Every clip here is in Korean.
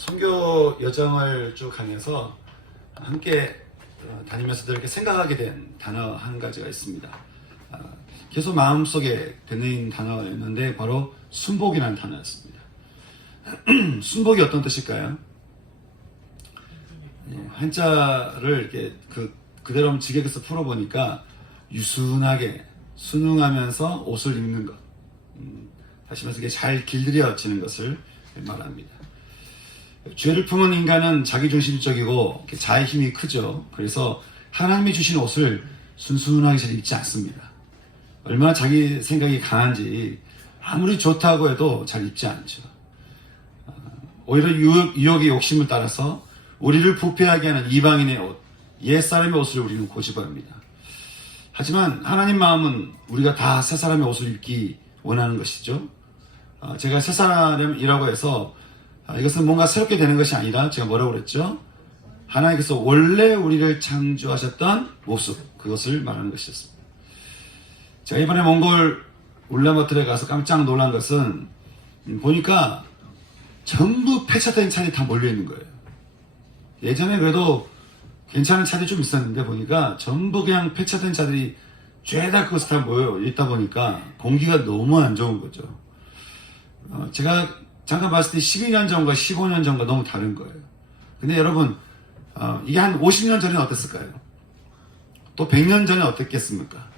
선교 여정을 쭉 하면서 함께 다니면서도 이렇게 생각하게 된 단어 한 가지가 있습니다. 계속 마음속에 드는 단어였는데 바로 순복이라는 단어였습니다. 순복이 어떤 뜻일까요? 한자를 이렇게 그대로 직역해서 풀어보니까 유순하게 순응하면서 옷을 입는 것, 다시 말해서 잘 길들여지는 것을 말합니다. 죄를 품은 인간은 자기중심적이고 자의 힘이 크죠. 그래서 하나님이 주신 옷을 순순하게 잘 입지 않습니다. 얼마나 자기 생각이 강한지 아무리 좋다고 해도 잘 입지 않죠. 오히려 유혹의 욕심을 따라서 우리를 부패하게 하는 이방인의 옷, 옛사람의 옷을 우리는 고집합니다. 하지만 하나님 마음은 우리가 다 새 사람의 옷을 입기 원하는 것이죠. 제가 새 사람이라고 해서 이것은 뭔가 새롭게 되는 것이 아니라 제가 뭐라고 그랬죠? 하나님께서 원래 우리를 창조하셨던 모습, 그것을 말하는 것이었습니다. 제가 이번에 몽골 울란바토르에 가서 깜짝 놀란 것은 보니까 전부 폐차된 차들이 다 몰려있는 거예요. 예전에 그래도 괜찮은 차들이 좀 있었는데 보니까 전부 그냥 폐차된 차들이 죄다 그것이 다 모여 있다 보니까 공기가 너무 안 좋은 거죠. 제가 잠깐 봤을 때 12년 전과 15년 전과 너무 다른 거예요. 근데 여러분, 이게 한 50년 전에는 어땠을까요? 또 100년 전에 어땠겠습니까?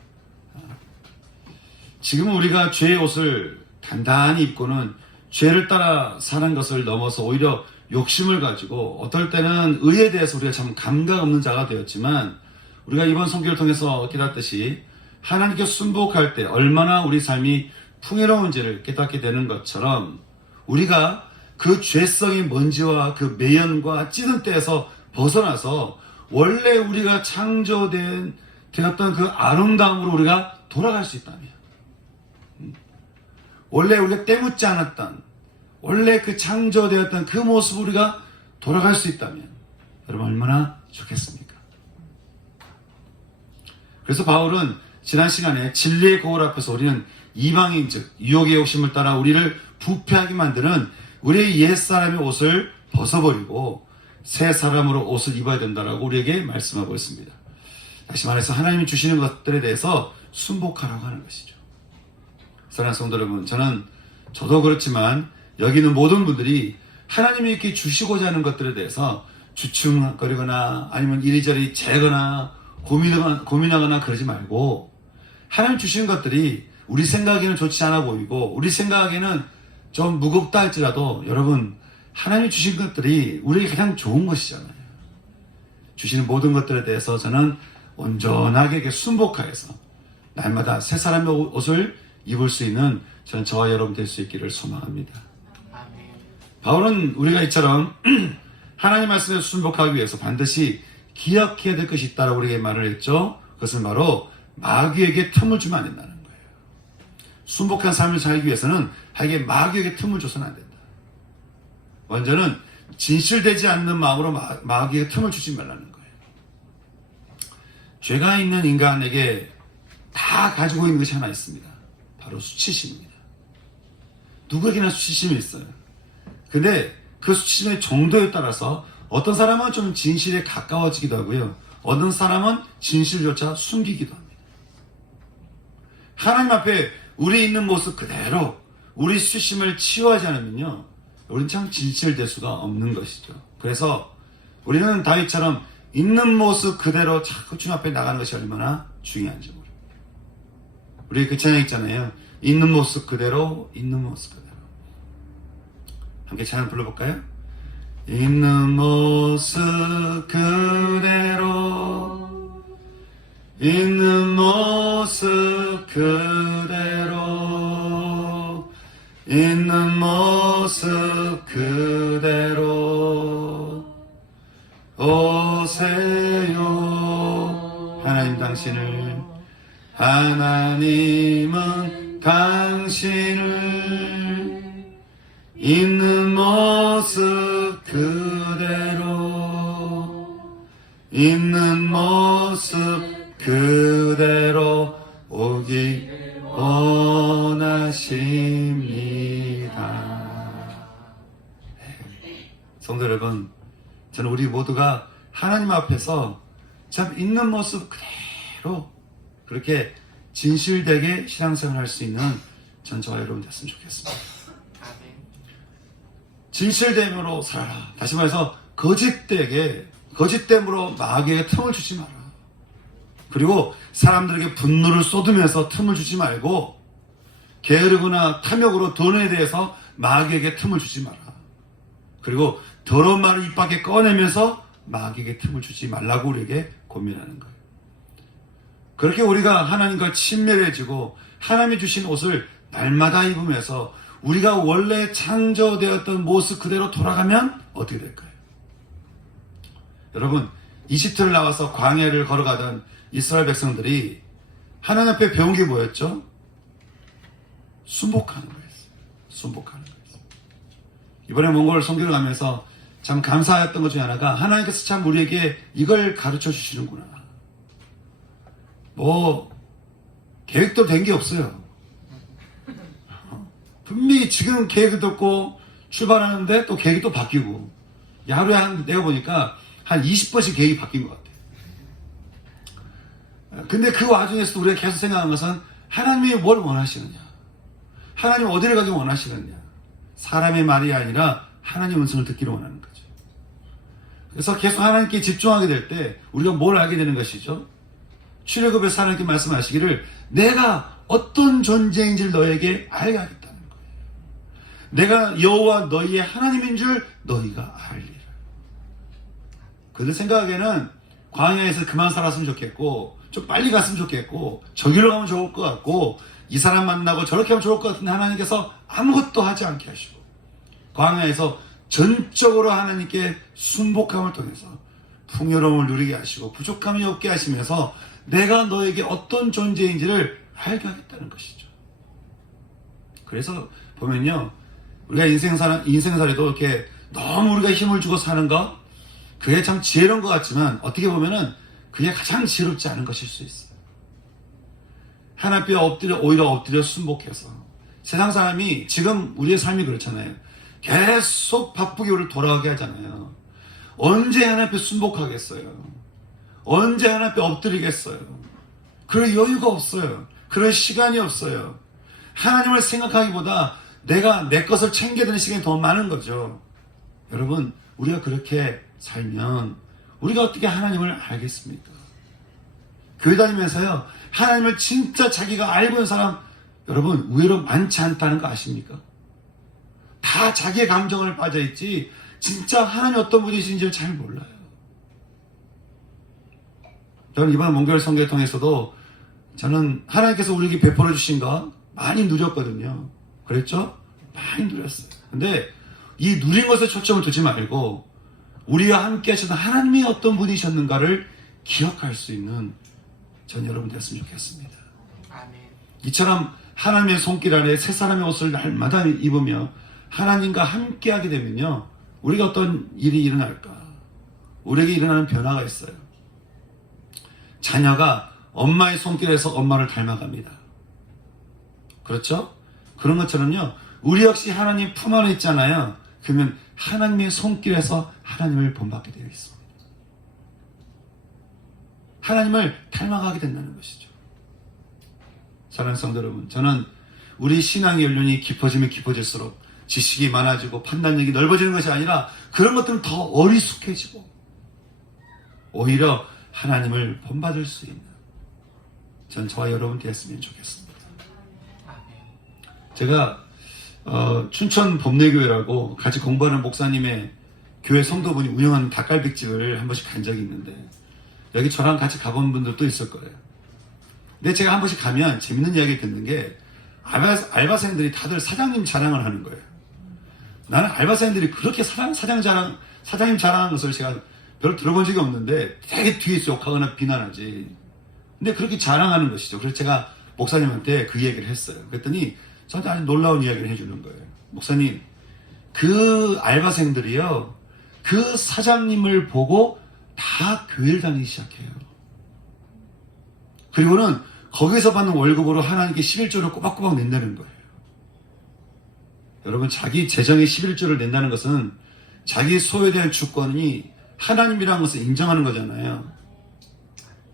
지금 우리가 죄의 옷을 단단히 입고는 죄를 따라 사는 것을 넘어서 오히려 욕심을 가지고 어떨 때는 의에 대해서 우리가 참 감각 없는 자가 되었지만 우리가 이번 선교를 통해서 깨닫듯이 하나님께 순복할 때 얼마나 우리 삶이 풍요로운지를 깨닫게 되는 것처럼 우리가 그 죄성의 먼지와 그 매연과 찌든 때에서 벗어나서 원래 우리가 되었던 그 아름다움으로 우리가 돌아갈 수 있다면, 원래 우리가 때묻지 않았던 원래 그 창조되었던 그 모습으로 우리가 돌아갈 수 있다면 여러분 얼마나 좋겠습니까? 그래서 바울은 지난 시간에 진리의 거울 앞에서 우리는 이방인 즉 유혹의 욕심을 따라 우리를 부패하게 만드는 우리의 옛사람의 옷을 벗어버리고 새 사람으로 옷을 입어야 된다라고 우리에게 말씀하고 있습니다. 다시 말해서 하나님이 주시는 것들에 대해서 순복하라고 하는 것이죠. 사랑하는 성도 여러분, 저도 그렇지만 여기 있는 모든 분들이 하나님이 이렇게 주시고자 하는 것들에 대해서 주춤거리거나 아니면 이리저리 재거나 고민하거나 그러지 말고 하나님 주시는 것들이 우리 생각에는 좋지 않아 보이고 우리 생각에는 좀 무겁다 할지라도 여러분 하나님 주신 것들이 우리에게 가장 좋은 것이잖아요. 주시는 모든 것들에 대해서 저는 온전하게 이렇게 순복하여서 날마다 새 사람의 옷을 입을 수 있는 저는 저와 여러분 될 수 있기를 소망합니다. 바울은 우리가 이처럼 하나님 말씀에 순복하기 위해서 반드시 기억해야 될 것이 있다라고 우리에게 말을 했죠. 그것은 바로 마귀에게 틈을 주면 안 된다는 거예요. 순복한 삶을 살기 위해서는 마귀에게 틈을 줘서는 안 된다. 먼저는 진실되지 않는 마음으로 마귀에게 틈을 주지 말라는 거예요. 죄가 있는 인간에게 다 가지고 있는 것이 하나 있습니다. 바로 수치심입니다. 누구에게나 수치심이 있어요. 근데 그 수치심의 정도에 따라서 어떤 사람은 좀 진실에 가까워지기도 하고요. 어떤 사람은 진실조차 숨기기도 합니다. 하나님 앞에 우리 있는 모습 그대로 우리 수치심을 치유하지 않으면요, 우리는 참 진실될 수가 없는 것이죠. 그래서 우리는 다윗처럼 있는 모습 그대로 자꾸 주님 앞에 나가는 것이 얼마나 중요한지 모릅니다. 우리 그 찬양 있잖아요. 있는 모습 그대로, 있는 모습 그대로. 함께 찬양 불러볼까요? 있는 모습 그대로, 있는 모습 그대로, 있는 모습 그대로 오세요. 하나님은 당신을 있는 모습 그대로, 있는 모습 그대로 오기 원하십니다. 성도 여러분, 저는 우리 모두가 하나님 앞에서 참 있는 모습 그대로 그렇게 진실되게 신앙생활 할 수 있는 전 저와 여러분 됐으면 좋겠습니다. 진실됨으로 살아라. 다시 말해서 거짓됨으로 마귀에게 틈을 주지 마라. 그리고 사람들에게 분노를 쏟으면서 틈을 주지 말고 게으르거나 탐욕으로 돈에 대해서 마귀에게 틈을 주지 마라. 그리고 더러운 말을 입 밖에 꺼내면서 마귀에게 틈을 주지 말라고 우리에게 고민하는 거예요. 그렇게 우리가 하나님과 친밀해지고 하나님이 주신 옷을 날마다 입으면서 우리가 원래 창조되었던 모습 그대로 돌아가면 어떻게 될까요? 여러분, 이집트를 나와서 광야를 걸어가던 이스라엘 백성들이 하나님 앞에 배운 게 뭐였죠? 순복하는 거였어요. 순복하는 거였어요. 이번에 몽골 선교를 가면서 참 감사했던 것 중에 하나가 하나님께서 참 우리에게 이걸 가르쳐 주시는구나. 계획도 된 게 없어요. 분명히 지금 계획도 없고 출발하는데 또 계획이 또 바뀌고 하루에 내가 보니까 한 20번씩 계획이 바뀐 것 같아요. 근데 그 와중에서도 우리가 계속 생각하는 것은 하나님이 뭘 원하시느냐, 하나님 어디를 가기 원하시느냐, 사람의 말이 아니라 하나님의 음성을 듣기를 원하는 거죠. 그래서 계속 하나님께 집중하게 될 때 우리가 뭘 알게 되는 것이죠? 출애굽에서 하나님께 말씀하시기를 내가 어떤 존재인지를 너에게 알게 하겠다는 거예요. 내가 여호와 너희의 하나님인 줄 너희가 알리라. 그들 생각에는 광야에서 그만 살았으면 좋겠고 좀 빨리 갔으면 좋겠고 저기로 가면 좋을 것 같고 이 사람 만나고 저렇게 하면 좋을 것 같은데 하나님께서 아무것도 하지 않게 하시고 광야에서 전적으로 하나님께 순복함을 통해서 풍요로움을 누리게 하시고 부족함이 없게 하시면서 내가 너에게 어떤 존재인지를 알게 하겠다는 것이죠. 그래서 보면요, 우리가 인생살이도 이렇게 너무 우리가 힘을 주고 사는 거 그게 참 지혜로운 것 같지만 어떻게 보면은 그게 가장 지혜롭지 않은 것일 수 있어요. 하나님 앞에 오히려 엎드려 순복해서 세상 사람이 지금 우리의 삶이 그렇잖아요. 계속 바쁘게 우리를 돌아가게 하잖아요. 언제 하나님 앞에 순복하겠어요? 언제 하나님 앞에 엎드리겠어요? 그럴 여유가 없어요. 그럴 시간이 없어요. 하나님을 생각하기보다 내가 내 것을 챙겨야 되는 시간이 더 많은 거죠. 여러분, 우리가 그렇게 살면 우리가 어떻게 하나님을 알겠습니까? 교회 다니면서요, 하나님을 진짜 자기가 알고 있는 사람 여러분 의외로 많지 않다는 거 아십니까? 다 자기의 감정을 빠져있지 진짜 하나님 어떤 분이신지를 잘 몰라요. 저는 이번 몽골 선교를 통해서도 저는 하나님께서 우리에게 베풀어 주신 거 많이 누렸거든요. 그랬죠? 많이 누렸어요. 근데 이 누린 것에 초점을 두지 말고 우리와 함께 하시던 하나님이 어떤 분이셨는가를 기억할 수 있는 전 여러분 됐으면 좋겠습니다. 이처럼 하나님의 손길 아래 새 사람의 옷을 날마다 입으며 하나님과 함께 하게 되면요, 우리가 어떤 일이 일어날까? 우리에게 일어나는 변화가 있어요. 자녀가 엄마의 손길에서 엄마를 닮아갑니다. 그렇죠? 그런 것처럼요, 우리 역시 하나님 품 안에 있잖아요. 그러면 하나님의 손길에서 하나님을 본받게 되어 있습니다. 하나님을 닮아가게 된다는 것이죠. 사랑하는 성도 여러분, 저는 우리 신앙의 연륜이 깊어지면 깊어질수록 지식이 많아지고 판단력이 넓어지는 것이 아니라 그런 것들은 더 어리숙해지고 오히려 하나님을 본받을 수 있는 전 저와 여러분 되었으면 좋겠습니다. 제가 춘천 범내교회라고 같이 공부하는 목사님의 교회 성도분이 운영하는 닭갈비집을 한 번씩 간 적이 있는데 여기 저랑 같이 가본 분들도 있을 거예요. 근데 제가 한 번씩 가면 재밌는 이야기 듣는 게 알바생들이 다들 사장님 자랑을 하는 거예요. 나는 알바생들이 그렇게 사장님 자랑하는 것을 제가 별로 들어본 적이 없는데 되게 뒤에서 욕하거나 비난하지. 근데 그렇게 자랑하는 것이죠. 그래서 제가 목사님한테 그 얘기를 했어요. 그랬더니 저한테 아주 놀라운 이야기를 해주는 거예요. 목사님, 그 알바생들이요, 그 사장님을 보고 다 교회를 다니기 시작해요. 그리고는 거기서 받는 월급으로 하나님께 11조를 꼬박꼬박 낸다는 거예요. 여러분, 자기 재정의 11조를 낸다는 것은 자기 소유된 주권이 하나님이라는 것을 인정하는 거잖아요.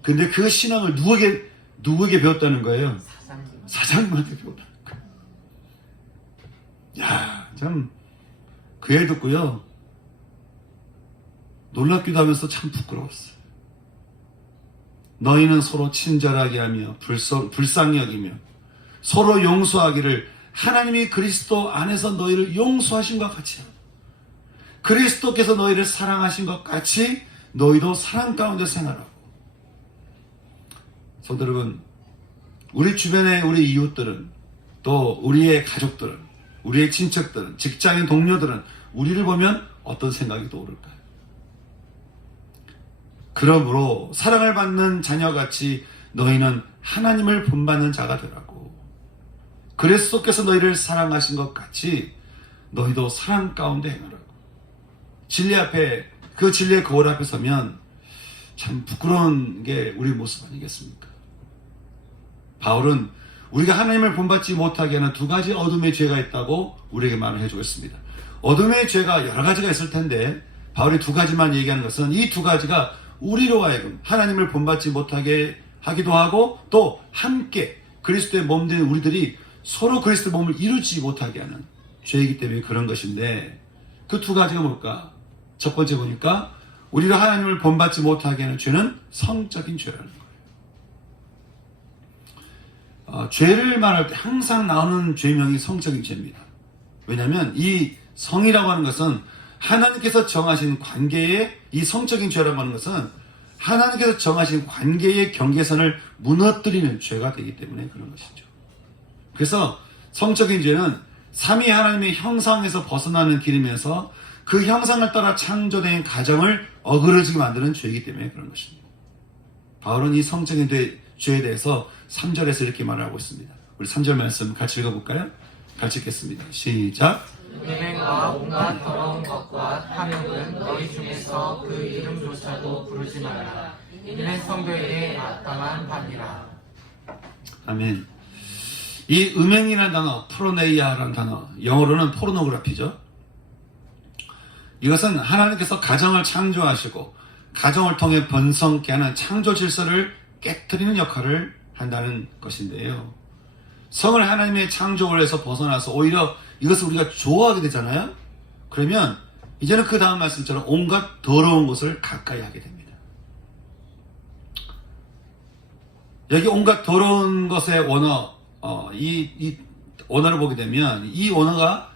근데 그 신앙을 누구에게 배웠다는 거예요? 사장님한테 배웠다는 거예요. 야, 참 그 애 듣고요, 놀랍기도 하면서 참 부끄러웠어요. 너희는 서로 친절하게 하며 불쌍히 여기며 서로 용서하기를 하나님이 그리스도 안에서 너희를 용서하신 것 같이 하고 그리스도께서 너희를 사랑하신 것 같이 너희도 사랑 가운데 생활하고. 성도 여러분, 우리 주변의 우리 이웃들은, 또 우리의 가족들은, 우리의 친척들은, 직장인 동료들은 우리를 보면 어떤 생각이 떠오를까요? 그러므로 사랑을 받는 자녀같이 너희는 하나님을 본받는 자가 되라고. 그리스도께서 너희를 사랑하신 것 같이 너희도 사랑 가운데 행하라고. 진리 앞에, 그 진리의 거울 앞에 서면 참 부끄러운 게 우리 모습 아니겠습니까? 바울은 우리가 하나님을 본받지 못하게 하는 두 가지 어둠의 죄가 있다고 우리에게 말을 해주고 있습니다. 어둠의 죄가 여러 가지가 있을 텐데 바울이 두 가지만 얘기하는 것은 이 두 가지가 우리로 하여금 하나님을 본받지 못하게 하기도 하고, 또 함께 그리스도의 몸 된 우리들이 서로 그리스도의 몸을 이루지 못하게 하는 죄이기 때문에 그런 것인데, 그 두 가지가 뭘까? 첫 번째 보니까 우리가 하나님을 본받지 못하게 하는 죄는 성적인 죄라는 거예요. 죄를 말할 때 항상 나오는 죄명이 성적인 죄입니다. 왜냐하면 이 성이라고 하는 것은 하나님께서 정하신 관계에, 이 성적인 죄라고 하는 것은 하나님께서 정하신 관계의 경계선을 무너뜨리는 죄가 되기 때문에 그런 것이죠. 그래서 성적인 죄는 삼위 하나님의 형상에서 벗어나는 길이면서 그 형상을 따라 창조된 가정을 어그러지게 만드는 죄이기 때문에 그런 것입니다. 바울은 이 성적인 죄에 대해서 3절에서 이렇게 말하고 있습니다. 우리 3절 말씀 같이 읽어볼까요? 같이 읽겠습니다. 시작. 음행과 온갖 더러운 것과 탐욕은 너희 중에서 그 이름조차도 부르지 말라. 이는 성도에게 마땅한 밤이라. 아멘. 이 음행이라는 단어, 프로네이아라는 단어, 영어로는 포르노그라피죠. 이것은 하나님께서 가정을 창조하시고 가정을 통해 번성케 하는 창조 질서를 깨트리는 역할을 한다는 것인데요. 성을 하나님의 창조를 해서 벗어나서 오히려 이것을 우리가 좋아하게 되잖아요. 그러면 이제는 그 다음 말씀처럼 온갖 더러운 것을 가까이 하게 됩니다. 여기 온갖 더러운 것의 원어, 이 원어를 보게 되면 이 원어가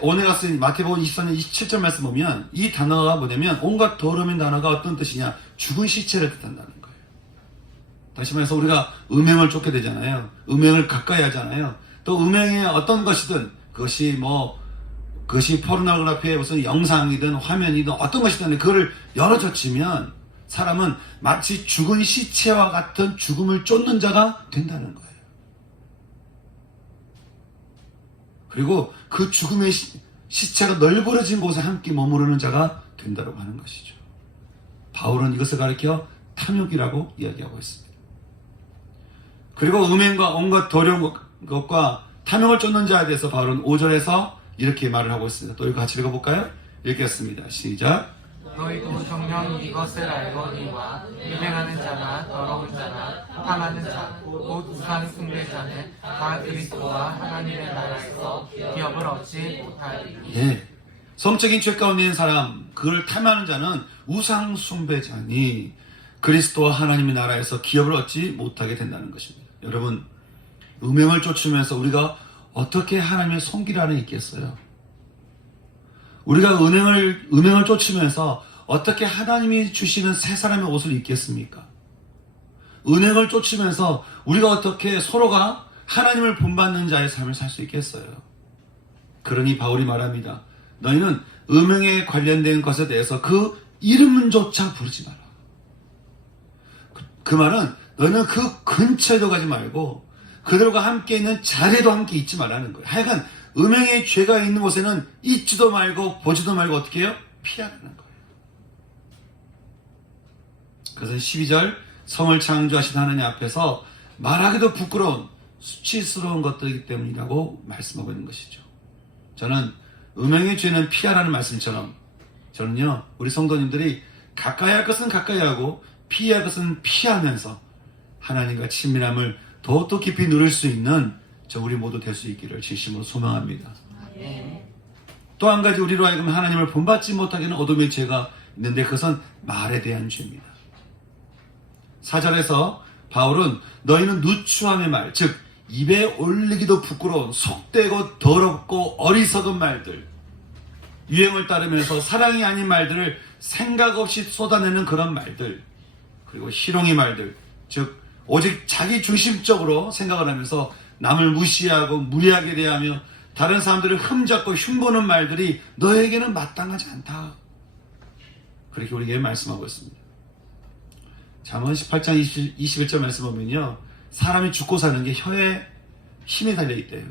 오네가 쓰인 마태복음 24년 27절 말씀 보면 이 단어가 뭐냐면 온갖 더러움인 단어가 어떤 뜻이냐? 죽은 시체를 뜻한다는 거예요. 다시 말해서 우리가 음행을 쫓게 되잖아요. 음행을 가까이 하잖아요. 또 음행의 어떤 것이든 그것이 포르노그래피의 무슨 영상이든 화면이든 어떤 것이든 그거를 열어젖히면 사람은 마치 죽은 시체와 같은 죽음을 쫓는 자가 된다는 거예요. 그리고 그 죽음의 시체가 널브러진 곳에 함께 머무르는 자가 된다고 하는 것이죠. 바울은 이것을 가리켜 탐욕이라고 이야기하고 있습니다. 그리고 음행과 온갖 더러운 것과 탐욕을 쫓는 자에 대해서 바울은 5절에서 이렇게 말을 하고 있습니다. 또 이거 같이 읽어볼까요? 읽겠습니다. 시작. 너희도 정녕 이것을 알거니와 음행하는 자나 더러운 자나 탐하는 자, 곧 우상 숭배자는 다 그리스도와 하나님의 나라에서 기업을 얻지 못하리니. 예, 성적인 죄 가운데 있는 사람, 그걸 탐하는 자는 우상 숭배자니 그리스도와 하나님의 나라에서 기업을 얻지 못하게 된다는 것입니다. 여러분, 음행을 쫓으면서 우리가 어떻게 하나님의 손길 안에 있겠어요? 우리가 음행을 쫓으면서 어떻게 하나님이 주시는 새 사람의 옷을 입겠습니까? 은행을 쫓으면서 우리가 어떻게 서로가 하나님을 본받는 자의 삶을 살 수 있겠어요? 그러니 바울이 말합니다. 너희는 음행에 관련된 것에 대해서 그 이름조차 부르지 마라. 그 말은 너희는 그 근처에도 가지 말고 그들과 함께 있는 자리에도 함께 있지 말라는 거예요. 하여간 음행의 죄가 있는 곳에는 있지도 말고 보지도 말고 어떻게 해요? 피하라는 거예요. 그래서 12절 성을 창조하신 하나님 앞에서 말하기도 부끄러운 수치스러운 것들이기 때문이라고 말씀하고 있는 것이죠. 저는 음행의 죄는 피하라는 말씀처럼 저는요, 우리 성도님들이 가까이 할 것은 가까이 하고 피해야 할 것은 피하면서 하나님과 친밀함을 더욱더 깊이 누릴 수 있는 우리 모두 될 수 있기를 진심으로 소망합니다. 또 한 가지, 우리로 하여금 하나님을 본받지 못하게 하는 어둠의 죄가 있는데 그것은 말에 대한 죄입니다. 4절에서 바울은 너희는 누추함의 말, 즉 입에 올리기도 부끄러운 속되고 더럽고 어리석은 말들, 유행을 따르면서 사랑이 아닌 말들을 생각 없이 쏟아내는 그런 말들, 그리고 희롱의 말들, 즉 오직 자기 중심적으로 생각을 하면서 남을 무시하고 무례하게 대하며 다른 사람들을 흠잡고 흉보는 말들이 너에게는 마땅하지 않다. 그렇게 우리에게 말씀하고 있습니다. 잠언 18장 21절 말씀 보면요, 사람이 죽고 사는 게 혀에 힘이 달려있대요.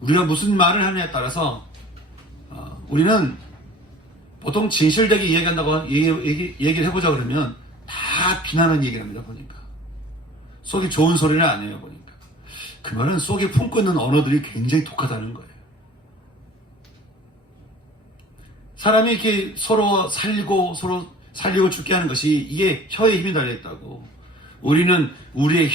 우리가 무슨 말을 하느냐에 따라서 우리는 보통 진실되게 이야기한다고 얘기를 해보자 그러면 다 비난하는 얘기를 합니다. 보니까 속이 좋은 소리는 안 해요. 보니까 그 말은 속에 품고 있는 언어들이 굉장히 독하다는 거예요. 사람이 이렇게 서로 살리고 죽게 하는 것이 이게 혀에 힘이 달려있다고. 우리는 우리의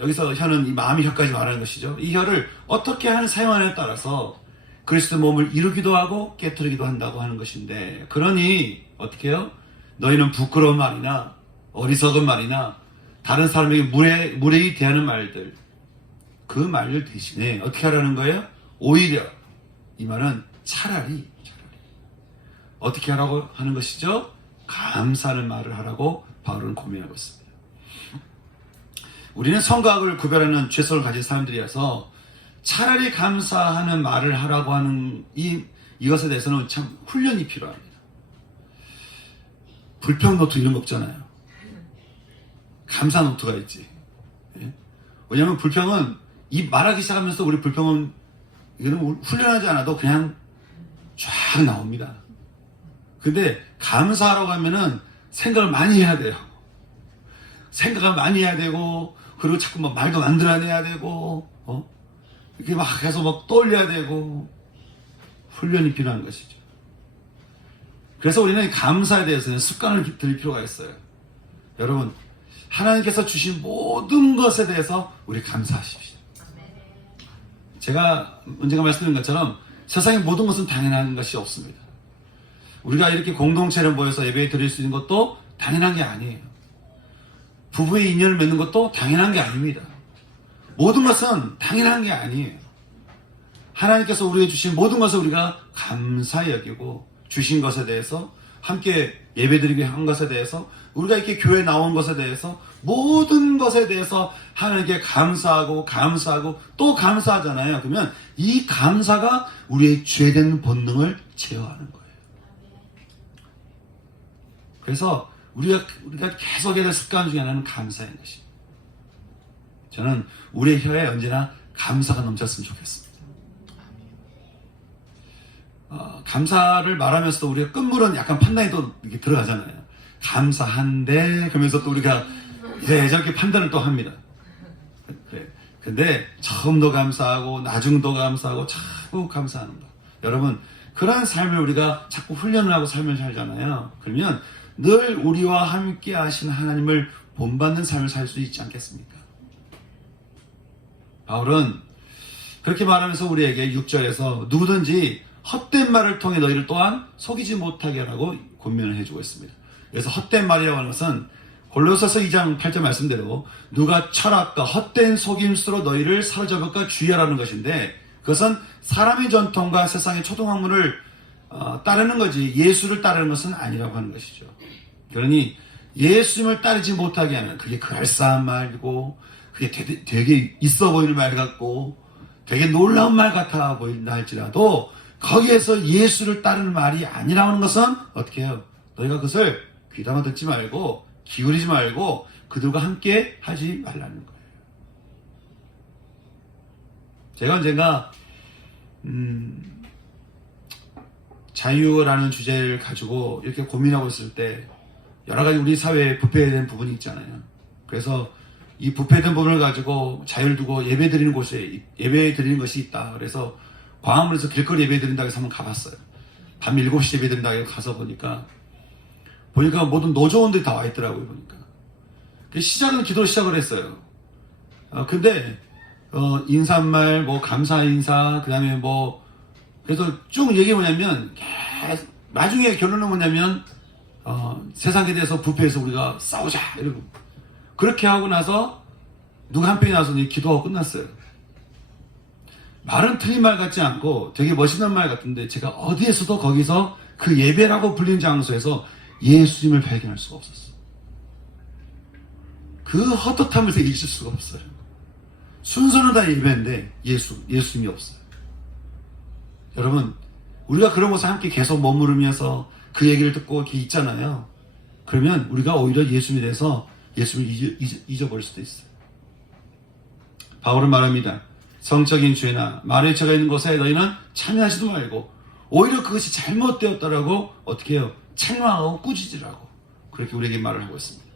여기서 혀는 이 마음의 혀까지 말하는 것이죠. 이 혀를 어떻게 사용하느냐에 따라서 그리스도 몸을 이루기도 하고 깨트리기도 한다고 하는 것인데, 그러니 어떻게 해요? 너희는 부끄러운 말이나 어리석은 말이나 다른 사람에게 무례히 대하는 말들, 그 말들 대신에 어떻게 하라는 거예요? 오히려 이 말은 차라리 어떻게 하라고 하는 것이죠? 감사하는 말을 하라고 바울은 고민하고 있습니다. 우리는 선과 악을 구별하는 죄성을 가진 사람들이라서 차라리 감사하는 말을 하라고 하는 이것에 대해서는 참 훈련이 필요합니다. 불평 노트 이런 거 없잖아요. 감사 노트가 있지. 왜냐하면 불평은 말하기 시작하면서 우리 불평은 이거는 훈련하지 않아도 그냥 쫙 나옵니다. 근데 감사하라고 하면은 생각을 많이 해야 돼요. 생각을 많이 해야 되고, 그리고 자꾸 말도 만들어내야 되고, 이렇게 계속 떠올려야 되고, 훈련이 필요한 것이죠. 그래서 우리는 감사에 대해서는 습관을 들일 필요가 있어요. 여러분, 하나님께서 주신 모든 것에 대해서 우리 감사하십시오. 제가 언젠가 말씀드린 것처럼 세상의 모든 것은 당연한 것이 없습니다. 우리가 이렇게 공동체를 모여서 예배 드릴 수 있는 것도 당연한 게 아니에요. 부부의 인연을 맺는 것도 당연한 게 아닙니다. 모든 것은 당연한 게 아니에요. 하나님께서 우리에게 주신 모든 것을 우리가 감사히 여기고, 주신 것에 대해서, 함께 예배드리게 한 것에 대해서, 우리가 이렇게 교회에 나온 것에 대해서, 모든 것에 대해서 하나님께 감사하고 또 감사하잖아요. 그러면 이 감사가 우리의 죄된 본능을 제어하는 거예요. 그래서 우리가 계속 해야 될 습관 중에 하나는 감사인 것입니다. 저는 우리의 혀에 언제나 감사가 넘쳤으면 좋겠습니다. 감사를 말하면서도 우리가 끝물은 약간 판단이 또 이렇게 들어가잖아요. 감사한데 그러면서 또 우리가 저렇게 판단을 또 합니다. 그래. 근데 처음도 감사하고 나중도 감사하고 자꾸 감사하는 거. 여러분, 그런 삶을 우리가 자꾸 훈련을 하고 삶을 살잖아요. 그러면 늘 우리와 함께 하신 하나님을 본받는 삶을 살 수 있지 않겠습니까? 바울은 그렇게 말하면서 우리에게 6절에서 누구든지 헛된 말을 통해 너희를 또한 속이지 못하게 하라고 권면을 해주고 있습니다. 그래서 헛된 말이라고 하는 것은 골로새서 2장 8절 말씀대로 누가 철학과 헛된 속임수로 너희를 사로잡을까 주의하라는 것인데, 그것은 사람의 전통과 세상의 초등학문을 따르는 거지 예수를 따르는 것은 아니라고 하는 것이죠. 그러니 예수님을 따르지 못하게 하면 그게 그럴싸한 말이고, 그게 되게 있어 보이는 말 같고 되게 놀라운 말 같아 보인다 할지라도 거기에서 예수를 따르는 말이 아니라고 하는 것은 어떻게 해요? 너희가 그것을 귀담아 듣지 말고 기울이지 말고 그들과 함께 하지 말라는 거예요. 제가 언젠가 자유라는 주제를 가지고 이렇게 고민하고 있을 때 여러 가지 우리 사회에 부패된 부분이 있잖아요. 그래서 이 부패된 부분을 가지고 자유를 두고 예배 드리는 곳에 예배 드리는 것이 있다. 그래서 광화문에서 길거리 예배 드린다고 해서 한번 가봤어요. 밤 7시 예배 드린다고 해서 가서 보니까 모든 노조원들이 다 와 있더라고요. 보니까 시작은 기도로 시작을 했어요. 근데 인사말, 감사 인사, 그 다음에 그래서 쭉 얘기 뭐냐면 나중에 결론은 뭐냐면 세상에 대해서 부패해서 우리가 싸우자 이러고 그렇게 하고 나서 누가 한 편이 나서 기도하고 끝났어요. 말은 틀린 말 같지 않고 되게 멋있는 말 같은데 제가 어디에서도 거기서 그 예배라고 불린 장소에서 예수님을 발견할 수가 없었어요. 그 헛헛함을 잊을 수가 없어요. 순서는 다 예배인데 예수님이 없어요. 여러분, 우리가 그런 곳에 함께 계속 머무르면서 그 얘기를 듣고 이렇게 있잖아요. 그러면 우리가 오히려 예수님에 대해서 예수님을 잊어버릴 수도 있어요. 바울은 말합니다. 성적인 죄나 말의 죄가 있는 곳에 너희는 참여하지도 말고 오히려 그것이 잘못되었다라고 어떻게 해요? 책망하고 꾸짖으라고 그렇게 우리에게 말을 하고 있습니다.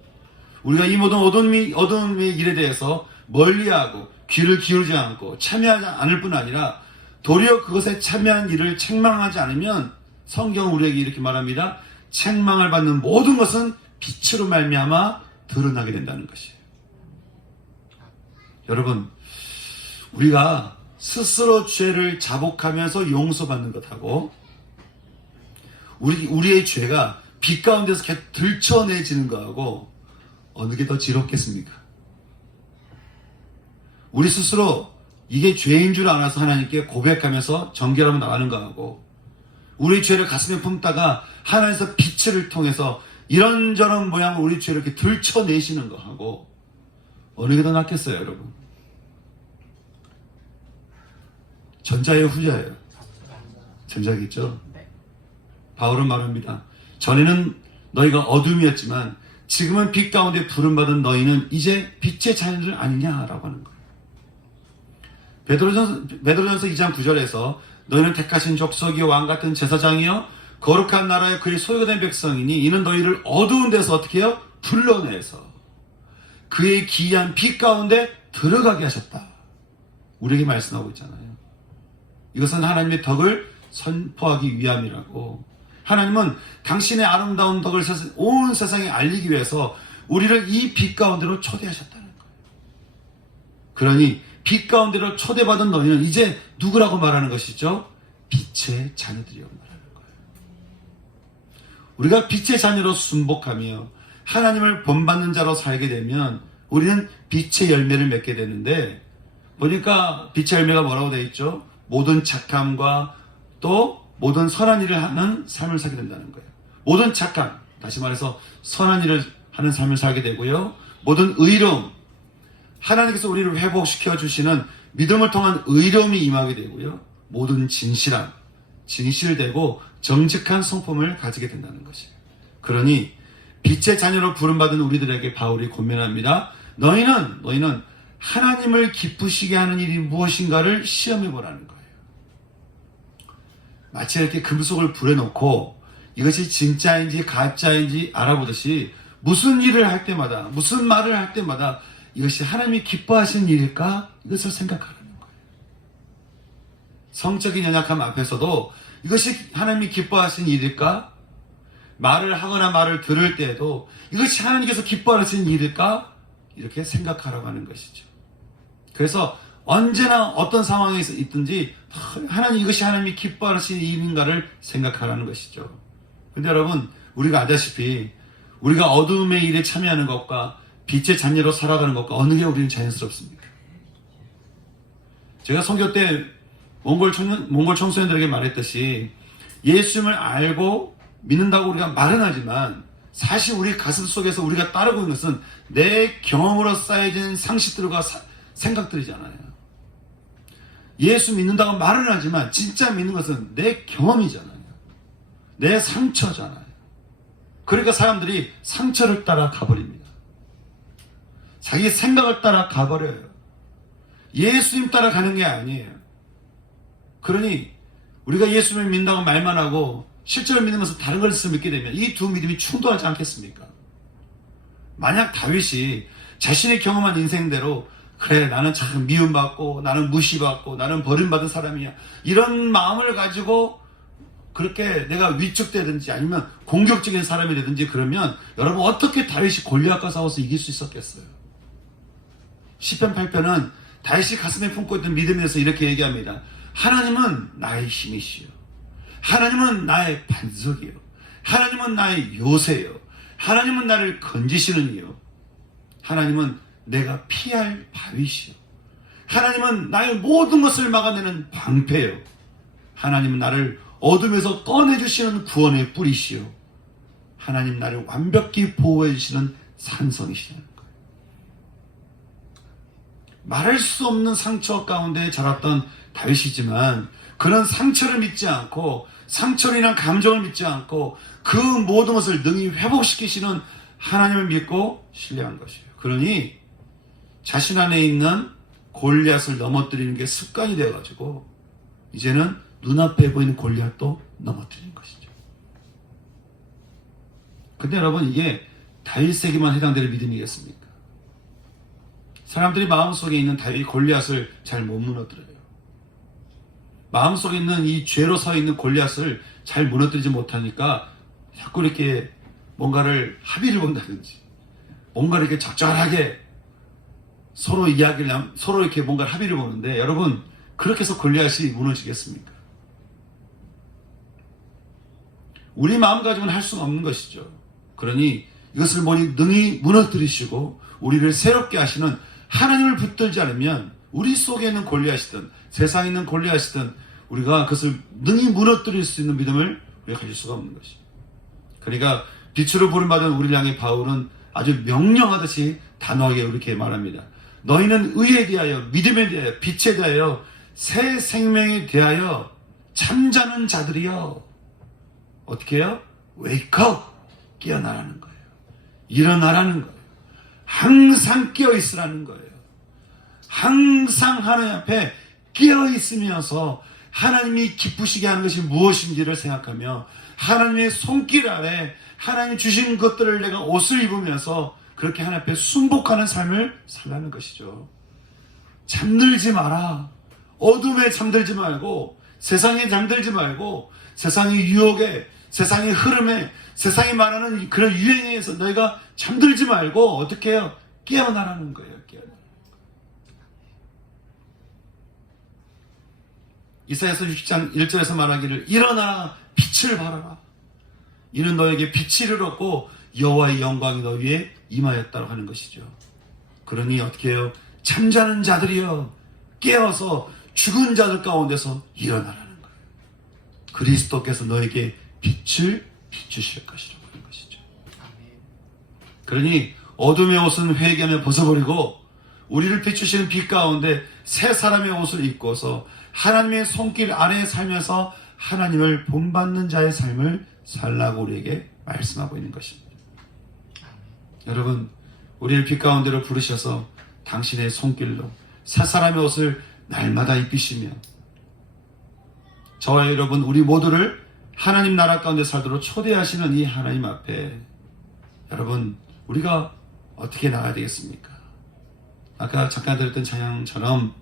우리가 이 모든 어둠의 일에 대해서 멀리하고 귀를 기울이지 않고 참여하지 않을 뿐 아니라 도리어 그것에 참여한 일을 책망하지 않으면 성경은 우리에게 이렇게 말합니다. 책망을 받는 모든 것은 빛으로 말미암아 드러나게 된다는 것이에요. 여러분, 우리가 스스로 죄를 자복하면서 용서받는 것하고 우리의 죄가 빛 가운데서 계속 들춰내지는 것하고 어느 게 더 지롭겠습니까? 우리 스스로 이게 죄인 줄 알아서 하나님께 고백하면서 정결하며 나가는 것하고 우리 죄를 가슴에 품다가 하나님께서 빛을 통해서 이런저런 모양으로 우리 죄를 이렇게 들춰내시는 것하고 어느 게 더 낫겠어요, 여러분? 전자예요, 후자예요? 전자겠죠? 바울은 말합니다. 전에는 너희가 어둠이었지만 지금은 빛 가운데 부름받은 너희는 이제 빛의 자녀들 아니냐라고 하는 거예요. 베드로전서 2장 9절에서 너희는 택하신 족속이요 왕같은 제사장이요 거룩한 나라의 그의 소유가 된 백성이니 이는 너희를 어두운 데서 어떻게 해요? 불러내서 그의 기이한 빛 가운데 들어가게 하셨다. 우리에게 말씀하고 있잖아요. 이것은 하나님의 덕을 선포하기 위함이라고. 하나님은 당신의 아름다운 덕을 온 세상에 알리기 위해서 우리를 이 빛 가운데로 초대하셨다는 거예요. 그러니 빛 가운데로 초대받은 너희는 이제 누구라고 말하는 것이죠? 빛의 자녀들이라고 말하는 거예요. 우리가 빛의 자녀로 순복하며 하나님을 본받는 자로 살게 되면 우리는 빛의 열매를 맺게 되는데 보니까 빛의 열매가 뭐라고 되어 있죠? 모든 착함과 또 모든 선한 일을 하는 삶을 살게 된다는 거예요. 모든 착함, 다시 말해서 선한 일을 하는 삶을 살게 되고요. 모든 의로움, 하나님께서 우리를 회복시켜 주시는 믿음을 통한 의로움이 임하게 되고요. 모든 진실함, 진실되고 정직한 성품을 가지게 된다는 것이에요. 그러니 빛의 자녀로 부름받은 우리들에게 바울이 권면합니다. 너희는 하나님을 기쁘시게 하는 일이 무엇인가를 시험해 보라는 거예요. 마치 이렇게 금속을 불에 놓고 이것이 진짜인지 가짜인지 알아보듯이 무슨 일을 할 때마다 무슨 말을 할 때마다 이것이 하나님이 기뻐하시는 일일까? 이것을 생각하라는 거예요. 성적인 연약함 앞에서도 이것이 하나님이 기뻐하시는 일일까? 말을 하거나 말을 들을 때에도 이것이 하나님께서 기뻐하시는 일일까? 이렇게 생각하라고 하는 것이죠. 그래서 언제나 어떤 상황에서 있든지 하나님 이것이 하나님이 기뻐하시는 일인가를 생각하라는 것이죠. 근데 여러분 우리가 알다시피 우리가 어둠의 일에 참여하는 것과 빛의 자녀로 살아가는 것과 어느 게 우리는 자연스럽습니까? 제가 선교 때 몽골 청소년들에게 말했듯이 예수님을 알고 믿는다고 우리가 말은 하지만 사실 우리 가슴 속에서 우리가 따르고 있는 것은 내 경험으로 쌓여진 상식들과 생각들이잖아요. 예수 믿는다고 말은 하지만 진짜 믿는 것은 내 경험이잖아요. 내 상처잖아요. 그러니까 사람들이 상처를 따라 가버립니다. 자기 생각을 따라 가버려요. 예수님 따라 가는 게 아니에요. 그러니 우리가 예수님을 믿는다고 말만 하고 실제로 믿는 것은 다른 것을 믿게 되면 이 두 믿음이 충돌하지 않겠습니까? 만약 다윗이 자신의 경험한 인생대로 그래 나는 참 미움받고 나는 무시받고 나는 버림받은 사람이야 이런 마음을 가지고 그렇게 내가 위축되든지 아니면 공격적인 사람이 되든지 그러면 여러분 어떻게 다윗이 골리앗과 싸워서 이길 수 있었겠어요? 시편 8편은 다윗이 가슴에 품고 있던 믿음에 대해서 이렇게 얘기합니다. 하나님은 나의 힘이시요, 하나님은 나의 반석이요, 하나님은 나의 요새요, 하나님은 나를 건지시는 이요, 하나님은 내가 피할 바위시요, 하나님은 나의 모든 것을 막아내는 방패요, 하나님은 나를 어둠에서 꺼내주시는 구원의 뿌리시요, 하나님 나를 완벽히 보호해 주시는 산성이시라는 거예요. 말할 수 없는 상처 가운데 자랐던 다윗이지만 그런 상처를 믿지 않고 상처로 인한 감정을 믿지 않고 그 모든 것을 능히 회복시키시는 하나님을 믿고 신뢰한 것이에요. 그러니 자신 안에 있는 골리앗을 넘어뜨리는 게 습관이 되어가지고 이제는 눈앞에 보이는 골리앗도 넘어뜨리는 것이죠. 근데 여러분, 이게 다윗에게만 해당되는 믿음이겠습니까? 사람들이 마음속에 있는 다윗 골리앗을 잘 못 무너뜨려요. 마음속에 있는 이 죄로 서 있는 골리앗을 잘 무너뜨리지 못하니까 자꾸 이렇게 뭔가를 합의를 본다든지 뭔가를 이렇게 적절하게 서로 서로 이렇게 뭔가 합의를 보는데, 여러분, 그렇게 해서 골리앗이 무너지겠습니까? 우리 마음 가지고는 할 수가 없는 것이죠. 그러니 이것을 능히 무너뜨리시고 우리를 새롭게 하시는 하나님을 붙들지 않으면 우리 속에 있는 골리앗이든 세상에 있는 골리앗이든 우리가 그것을 능히 무너뜨릴 수 있는 믿음을 우리가 가질 수가 없는 것이죠. 그러니까 빛으로 부름받은 우리를 향해 바울은 아주 명령하듯이 단호하게 이렇게 말합니다. 너희는 의에 대하여, 믿음에 대하여, 빛에 대하여, 새 생명에 대하여 잠자는 자들이여. 어떻게 해요? Wake up! 깨어나라는 거예요. 일어나라는 거예요. 항상 깨어있으라는 거예요. 항상 하나님 앞에 깨어있으면서 하나님이 기쁘시게 하는 것이 무엇인지를 생각하며 하나님의 손길 아래 하나님이 주신 것들을 내가 옷을 입으면서 그렇게 하나님 앞에 순복하는 삶을 살라는 것이죠. 잠들지 마라. 어둠에 잠들지 말고, 세상에 잠들지 말고, 세상의 유혹에, 세상의 흐름에, 세상이 말하는 그런 유행에 의해서 너희가 잠들지 말고 어떻게 해요? 깨어나라는 거예요. 깨어나라는 거예요. 이사야서 60장 1절에서 말하기를 일어나 빛을 발하라. 이는 너에게 빛이 이르렀고 여호와의 영광이 너 위에 임하였다고 하는 것이죠. 그러니 어떻게 해요? 잠자는 자들이여 깨어서 죽은 자들 가운데서 일어나라는 거예요. 그리스도께서 너에게 빛을 비추실 것이라고 하는 것이죠. 그러니 어둠의 옷은 회개하며 벗어버리고 우리를 비추시는 빛 가운데 새 사람의 옷을 입고서 하나님의 손길 아래에 살면서 하나님을 본받는 자의 삶을 살라고 우리에게 말씀하고 있는 것입니다. 여러분, 우리를 빛 가운데로 부르셔서 당신의 손길로 새 사람의 옷을 날마다 입히시며 저와 여러분 우리 모두를 하나님 나라 가운데 살도록 초대하시는 이 하나님 앞에 여러분 우리가 어떻게 나가야 되겠습니까? 아까 잠깐 들었던 찬양처럼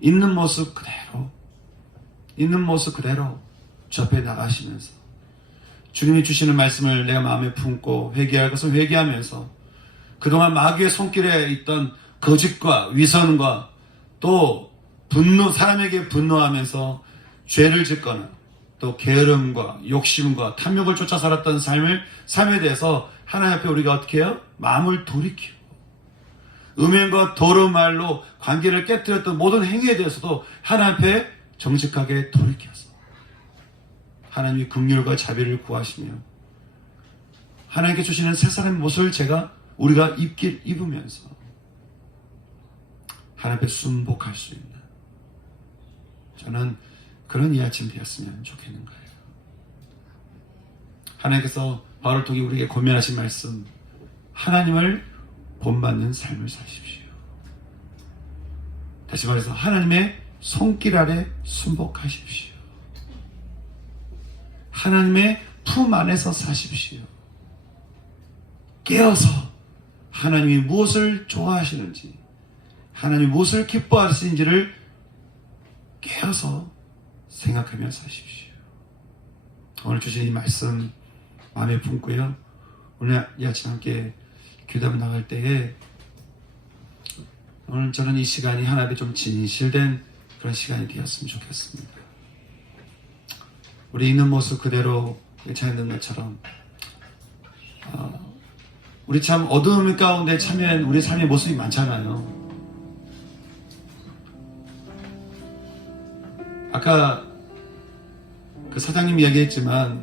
있는 모습 그대로 주 앞에 나가시면서 주님이 주시는 말씀을 내가 마음에 품고 회개할 것을 회개하면서 그동안 마귀의 손길에 있던 거짓과 위선과 또 사람에게 분노하면서 죄를 짓거나 또 게으름과 욕심과 탐욕을 쫓아 살았던 삶에 대해서 하나님 앞에 우리가 어떻게 해요? 마음을 돌이키고 음행과 더러운 말로 관계를 깨뜨렸던 모든 행위에 대해서도 하나님 앞에 정직하게 돌이켜서 하나님의 긍휼과 자비를 구하시며 하나님께 주시는 새 사람의 모습을 우리가 입으면서 하나님 앞에 순복할 수 있는 저는 그런 이 아침 되었으면 좋겠는 거예요. 하나님께서 바울을 통해 우리에게 권면하신 말씀, 하나님을 본받는 삶을 사십시오. 다시 말해서 하나님의 손길 아래 순복하십시오. 하나님의 품 안에서 사십시오. 깨어서 하나님이 무엇을 좋아하시는지, 하나님이 무엇을 기뻐하시는지를 깨어서 생각하며 사십시오. 오늘 주신 이 말씀 마음에 품고요. 오늘 이 아침 함께 교담 나갈 때에 오늘 저는 이 시간이 하나님의 좀 진실된 그런 시간이 되었으면 좋겠습니다. 우리 있는 모습 그대로 찾는 것처럼 우리 참 어두움 가운데 참여한 우리 삶의 모습이 많잖아요. 아까 그 사장님이 얘기했지만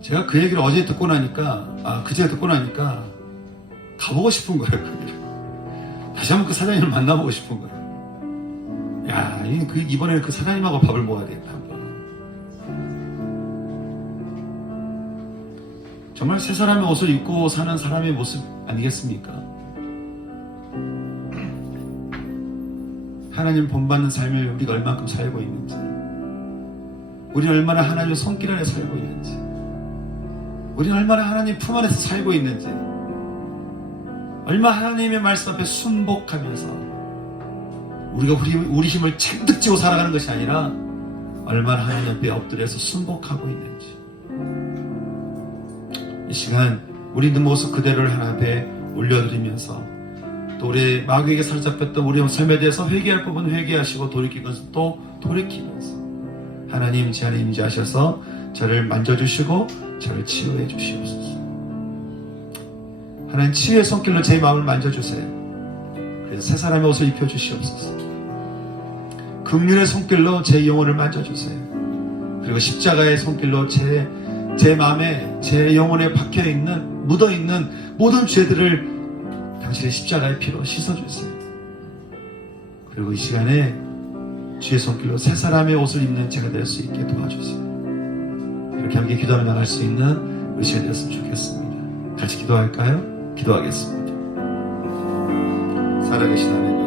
제가 그 얘기를 어제 듣고 나니까 그제 듣고 나니까 가보고 싶은 거예요. 거기를. 다시 한번 그 사장님을 만나보고 싶은 거예요. 야, 이번에는 그 사장님하고 밥을 먹어야 되겠다. 정말 새 사람의 옷을 입고 사는 사람의 모습 아니겠습니까? 하나님 본받는 삶을 우리가 얼만큼 살고 있는지, 우리는 얼마나 하나님의 손길 안에 살고 있는지, 우리는 얼마나 하나님 품 안에서 살고 있는지, 얼마나 하나님의 말씀 앞에 순복하면서 우리가 우리 힘을 잔뜩 쥐고 살아가는 것이 아니라 얼마나 하나님 앞에 엎드려서 순복하고 있는지, 이 시간 우리 있는 모습 그대로를 하나님 앞에 올려드리면서 또 우리 마귀에게 사로잡혔던 우리 삶에 대해서 회개할 부분 회개하시고 돌이킬 것은 또 돌이키면서 하나님 제 안에 임재하셔서 저를 만져주시고 저를 치유해 주시옵소서. 하나님 치유의 손길로 제 마음을 만져주세요. 그래서 새 사람의 옷을 입혀주시옵소서. 긍휼의 손길로 제 영혼을 만져주세요. 그리고 십자가의 손길로 제 마음에 제 영혼에 박혀있는 묻어있는 모든 죄들을 당신의 십자가의 피로 씻어주세요. 그리고 이 시간에 주의 손길로 새 사람의 옷을 입는 제가 될 수 있게 도와주세요. 이렇게 함께 기도하며 나갈 수 있는 의지가 되었으면 좋겠습니다. 같이 기도할까요? 기도하겠습니다. 살아계신 하나님,